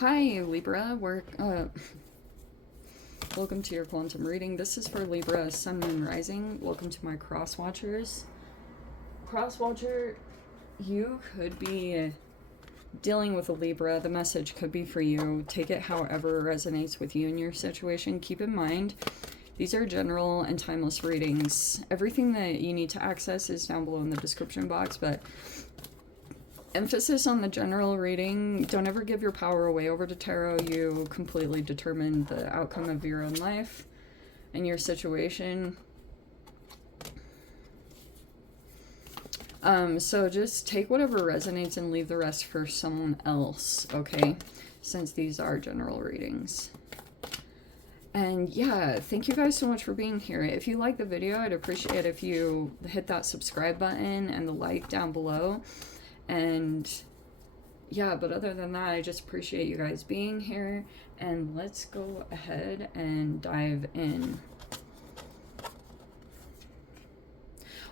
Hi, Libra. Welcome to your quantum reading. This is for Libra, Sun, Moon, Rising. Welcome to my cross watchers. Cross watcher, you could be dealing with a Libra. The message could be for you. Take it however resonates with you in your situation. Keep in mind, these are general and timeless readings. Everything that you need to access is down below in the description box, but emphasis on the general reading. Don't ever give your power away over to tarot. You completely determine the outcome of your own life and your situation. So just take whatever resonates and leave the rest for someone else, okay? Since these are general readings. And yeah, thank you guys so much for being here. If you like the video, I'd appreciate if you hit that subscribe button and the like down below. And yeah, but other than that, I just appreciate you guys being here. And let's go ahead and dive in.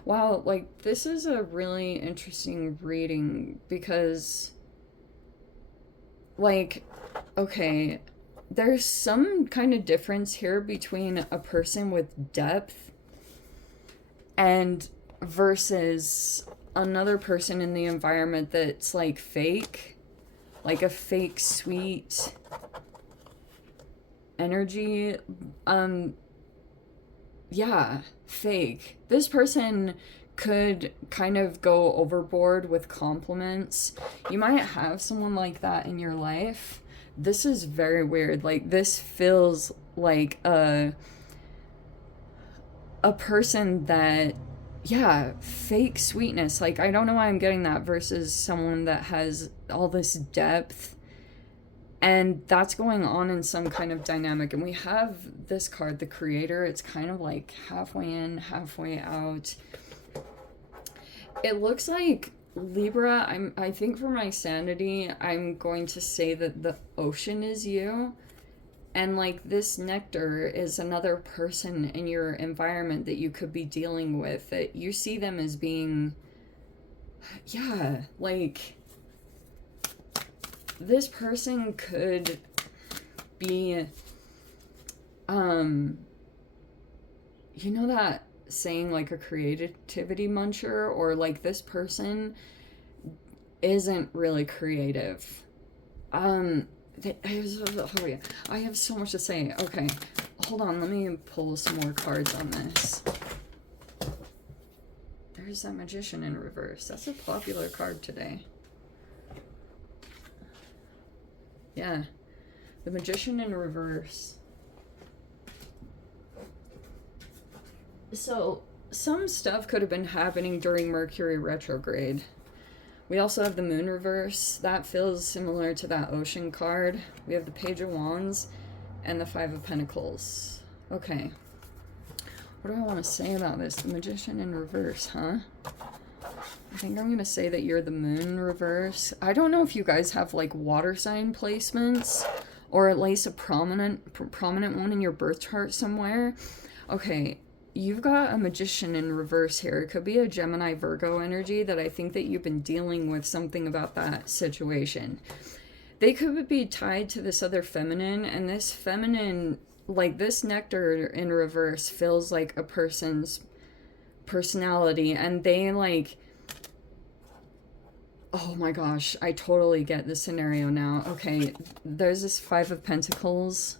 Wow, like, this is a really interesting reading because, like, okay, there's some kind of difference here between a person with depth and versus another person in the environment that's like fake, like a fake sweet energy. Yeah, fake. This person could kind of go overboard with compliments. You might have someone like that in your life. This is very weird. Like, this feels like a person that, yeah, fake sweetness. Like, I don't know why I'm getting that versus someone that has all this depth. And that's going on in some kind of dynamic. And we have this card, the Creator. It's kind of like halfway in, halfway out. It looks like Libra, I think for my sanity, I'm going to say that the ocean is you. And like, this nectar is another person in your environment that you could be dealing with, that you see them as being, yeah, like, this person could be, you know that saying, like, a creativity muncher, or like, this person isn't really creative. I have so much to say. Okay, hold on, let me pull some more cards on this. There's that Magician in reverse. That's a popular card today. Yeah, the Magician in reverse. So, some stuff could have been happening during Mercury retrograde. We also have the Moon reverse. That feels similar to that Ocean card. We have the Page of Wands and the Five of Pentacles. Okay. What do I want to say about this? The Magician in reverse, huh? I think I'm going to say that you're the Moon reverse. I don't know if you guys have, like, water sign placements, or at least a prominent one in your birth chart somewhere. Okay, you've got a Magician in reverse here. It could be a Gemini Virgo energy that I think that you've been dealing with something about that situation. They could be tied to this other feminine, and this feminine, like, this nectar in reverse feels like a person's personality, and they, like, oh my gosh, I totally get this scenario now. Okay, there's this Five of Pentacles.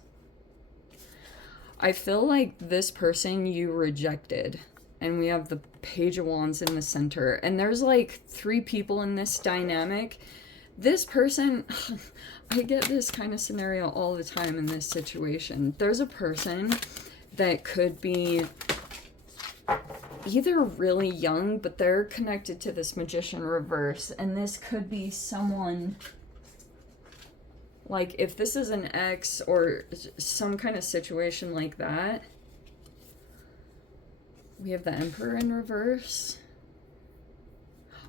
I feel like this person you rejected. And we have the Page of Wands in the center. And there's like 3 people in this dynamic. This person, I get this kind of scenario all the time in this situation. There's a person that could be either really young, but they're connected to this Magician reverse, and this could be someone, like, if this is an ex or some kind of situation like that. We have the Emperor in reverse.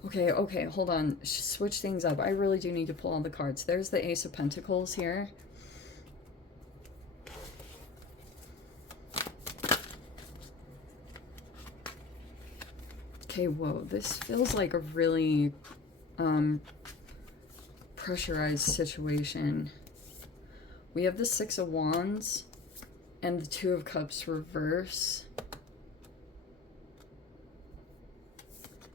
Okay, hold on, switch things up. I really do need to pull all the cards. There's the Ace of Pentacles here. Okay, whoa, this feels like a really pressurized situation. We have the Six of Wands and the Two of Cups reverse.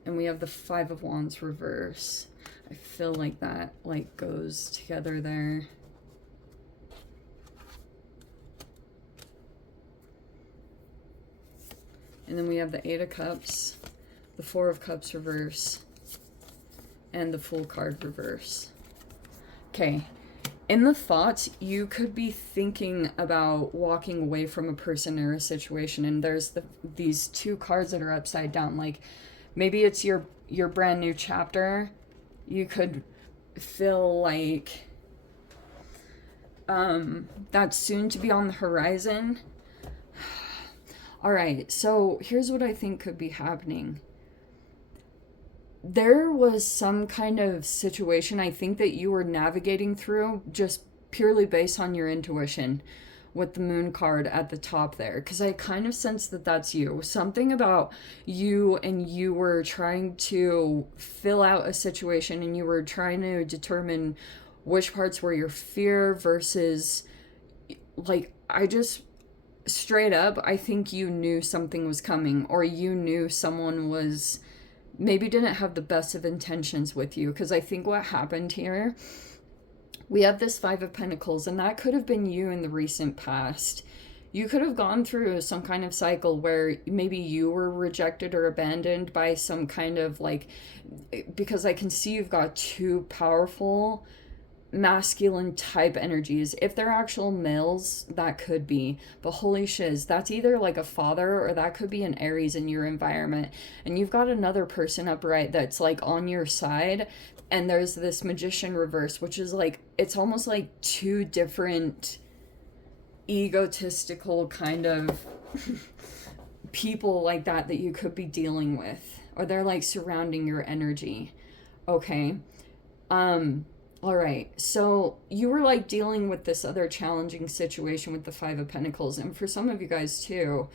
And we have the Five of Wands reverse. I feel like that like goes together there. And then we have the Eight of Cups, the Four of Cups reverse, and the Fool card reverse. Okay. In the thoughts, you could be thinking about walking away from a person or a situation, and there's these two cards that are upside down. Like, maybe it's your brand new chapter. You could feel like that's soon to be on the horizon. All right, so here's what I think could be happening. There was some kind of situation I think that you were navigating through just purely based on your intuition with the Moon card at the top there, because I kind of sense that that's you. Something about you, and you were trying to fill out a situation, and you were trying to determine which parts were your fear versus, like, I just straight up, I think you knew something was coming, or you knew someone was maybe didn't have the best of intentions with you. Because I think what happened here, we have this Five of Pentacles, and that could have been you in the recent past. You could have gone through some kind of cycle where maybe you were rejected or abandoned by some kind of like, because I can see you've got two powerful masculine type energies. If they're actual males, that could be, but holy shiz, that's either like a father, or that could be an Aries in your environment, and you've got another person upright that's like on your side, and there's this Magician reverse, which is like, it's almost like two different egotistical kind of people like that you could be dealing with, or they're like surrounding your energy. Okay. All right, so you were like dealing with this other challenging situation with the Five of Pentacles. And for some of you guys too,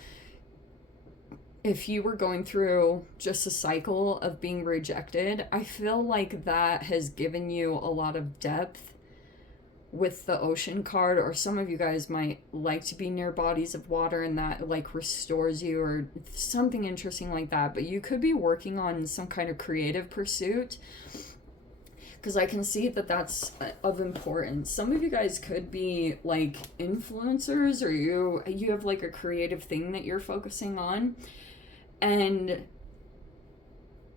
if you were going through just a cycle of being rejected, I feel like that has given you a lot of depth with the Ocean card. Or some of you guys might like to be near bodies of water, and that like restores you, or something interesting like that. But you could be working on some kind of creative pursuit, because I can see that that's of importance. Some of you guys could be like influencers, or you have like a creative thing that you're focusing on. And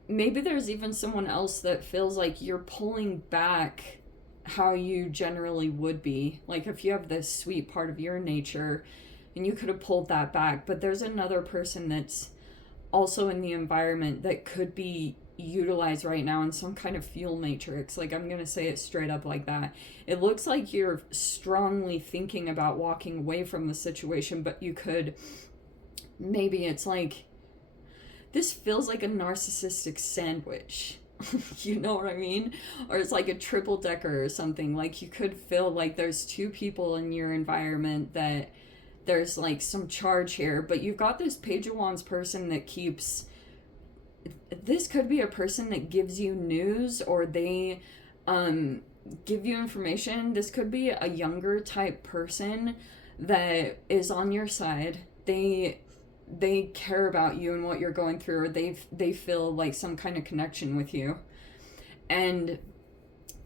maybe there's even someone else that feels like you're pulling back how you generally would be. Like if you have this sweet part of your nature, and you could have pulled that back, but there's another person that's also in the environment that could be utilized right now in some kind of fuel matrix. Like, I'm gonna say it straight up like that. It looks like you're strongly thinking about walking away from the situation, but you could, maybe it's like, this feels like a narcissistic sandwich. You know what I mean? Or it's like a triple decker or something. Like, you could feel like there's two people in your environment that there's like some charge here, but you've got this Page of Wands person that keeps, this could be a person that gives you news, or they give you information. This could be a younger type person that is on your side. They care about you and what you're going through, or they feel like some kind of connection with you. And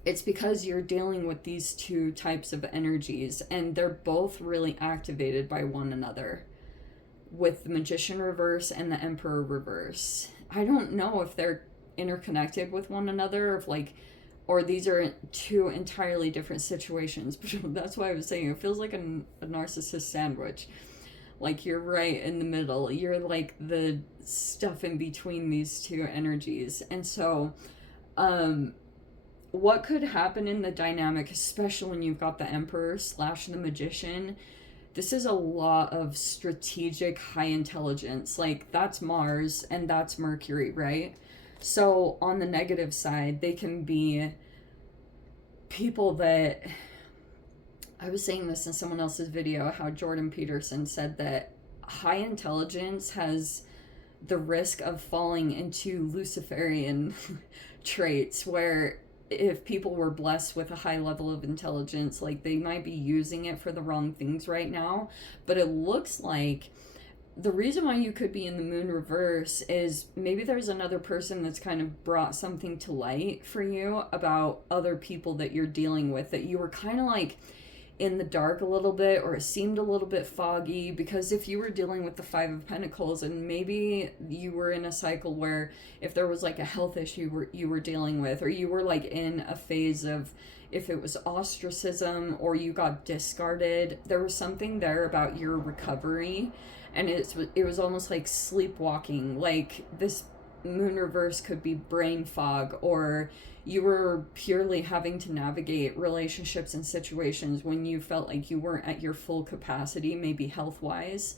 it's because you're dealing with these two types of energies, and they're both really activated by one another, with the Magician reverse and the Emperor reverse. I don't know if they're interconnected with one another, if like, or these are two entirely different situations. But that's why I was saying it feels like a narcissist sandwich. Like, you're right in the middle. You're like the stuff in between these two energies. And so what could happen in the dynamic, especially when you've got the Emperor / the Magician, this is a lot of strategic high intelligence. Like, that's Mars and that's Mercury, right? So on the negative side, they can be people that, I was saying this in someone else's video, how Jordan Peterson said that high intelligence has the risk of falling into Luciferian traits, where if people were blessed with a high level of intelligence, like they might be using it for the wrong things right now. But it looks like the reason why you could be in the moon reverse is maybe there's another person that's kind of brought something to light for you about other people that you're dealing with, that you were kind of like in the dark a little bit, or it seemed a little bit foggy. Because if you were dealing with the Five of Pentacles, and maybe you were in a cycle where if there was like a health issue you were dealing with, or you were like in a phase of, if it was ostracism or you got discarded, there was something there about your recovery. And it was almost like sleepwalking. Like this moon reverse could be brain fog, or you were purely having to navigate relationships and situations when you felt like you weren't at your full capacity, maybe health-wise.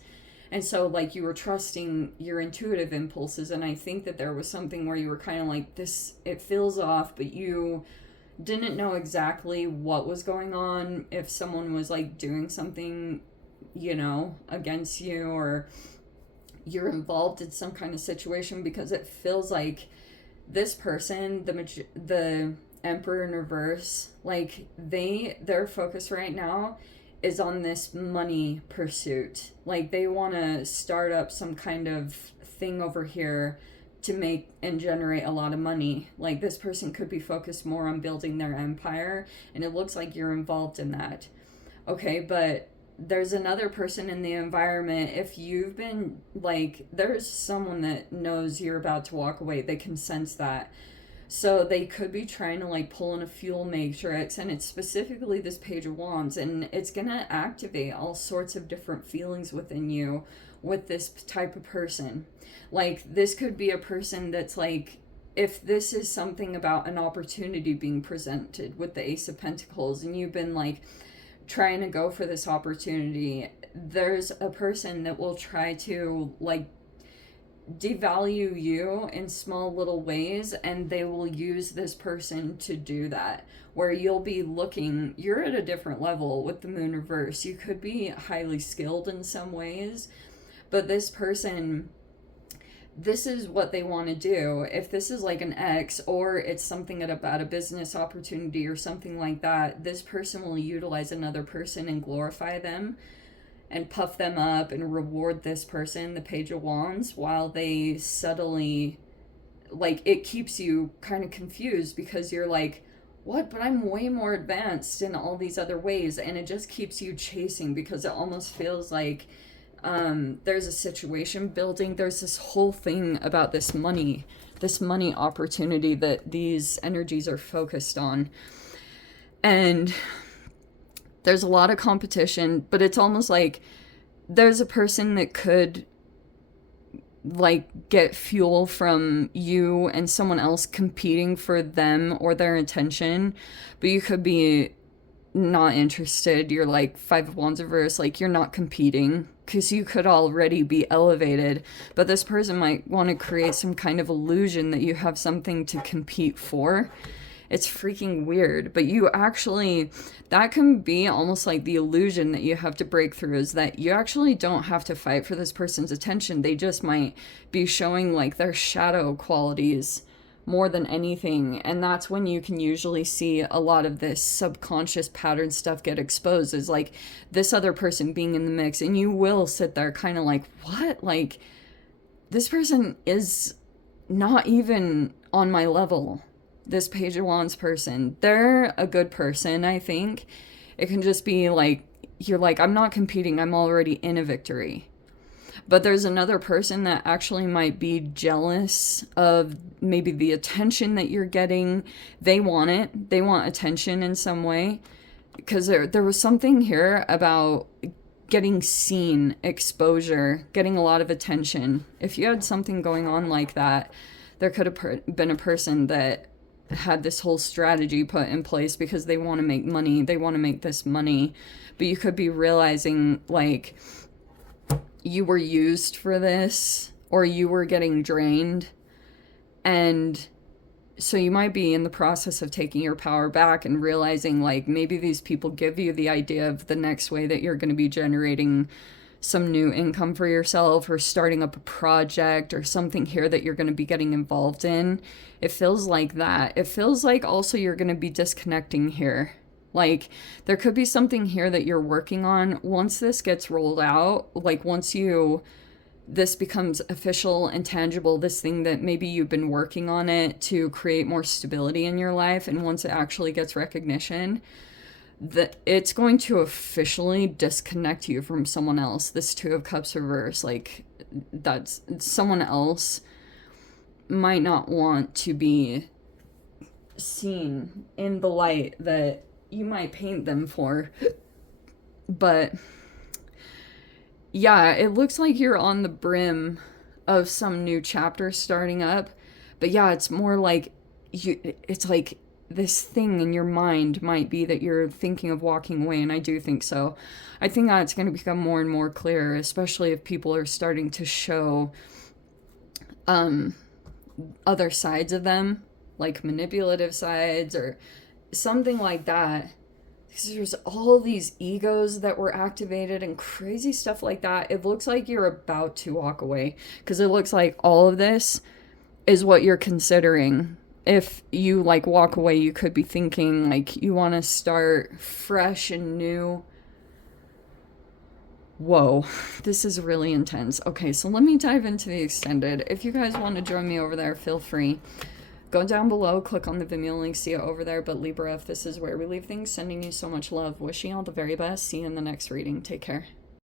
And so like you were trusting your intuitive impulses. And I think that there was something where you were kind of like, this, it feels off, but you didn't know exactly what was going on, if someone was like doing something, you know, against you, or you're involved in some kind of situation. Because it feels like this person, the Emperor in reverse, like their focus right now is on this money pursuit. Like they want to start up some kind of thing over here to make and generate a lot of money. Like this person could be focused more on building their empire, and it looks like you're involved in that. Okay, but there's another person in the environment. If you've been like, there's someone that knows you're about to walk away, they can sense that. So they could be trying to like pull in a fuel matrix, and it's specifically this Page of Wands, and it's gonna activate all sorts of different feelings within you with this type of person. Like this could be a person that's like, if this is something about an opportunity being presented with the Ace of Pentacles, and you've been like trying to go for this opportunity, there's a person that will try to like devalue you in small little ways, and they will use this person to do that, where you'll be looking, you're at a different level with the moon reverse. You could be highly skilled in some ways, but this person, this is what they want to do. If this is like an ex, or it's something about a business opportunity or something like that, this person will utilize another person and glorify them and puff them up and reward this person, the Page of Wands, while they subtly, like, it keeps you kind of confused, because you're like, what? But I'm way more advanced in all these other ways. And it just keeps you chasing, because it almost feels like there's a situation building. There's this whole thing about this money opportunity that these energies are focused on. And there's a lot of competition, but it's almost like there's a person that could like get fuel from you and someone else competing for them or their attention, but you could be not interested. You're like Five of Wands reverse, like you're not competing, because you could already be elevated, but this person might want to create some kind of illusion that you have something to compete for. It's freaking weird, but you actually, that can be almost like the illusion that you have to break through, is that you actually don't have to fight for this person's attention. They just might be showing like their shadow qualities more than anything. And that's when you can usually see a lot of this subconscious pattern stuff get exposed, is like this other person being in the mix. And you will sit there kind of like, what? Like, this person is not even on my level. This Page of Wands person, they're a good person, I think. It can just be like, you're like, I'm not competing, I'm already in a victory. But there's another person that actually might be jealous of maybe the attention that you're getting. They want it. They want attention in some way. Because there was something here about getting seen, exposure, getting a lot of attention. If you had something going on like that, there could have been a person that had this whole strategy put in place because they want to make money. They want to make this money. But you could be realizing like you were used for this, or you were getting drained. And so you might be in the process of taking your power back and realizing like maybe these people give you the idea of the next way that you're going to be generating some new income for yourself, or starting up a project or something here that you're going to be getting involved in. It feels like that. It feels like also you're going to be disconnecting here. Like, there could be something here that you're working on. Once this gets rolled out, like once this becomes official and tangible, this thing that maybe you've been working on it to create more stability in your life, and once it actually gets recognition, that it's going to officially disconnect you from someone else. This Two of Cups reverse, like, that's someone else might not want to be seen in the light that you might paint them for. But yeah, it looks like you're on the brim of some new chapter starting up. But yeah, it's more like it's like this thing in your mind might be that you're thinking of walking away, and I do think so. I think that's going to become more and more clear, especially if people are starting to show other sides of them, like manipulative sides or something like that. Because there's all these egos that were activated and crazy stuff like that. It looks like you're about to walk away, because it looks like all of this is what you're considering. If you like walk away, you could be thinking like you want to start fresh and new. Whoa, this is really intense. Okay, so let me dive into the extended. If you guys want to join me over there, feel free. Go down below, click on the Vimeo link, see it over there. But Libra, if this is where we leave things, sending you so much love. Wishing you all the very best. See you in the next reading. Take care.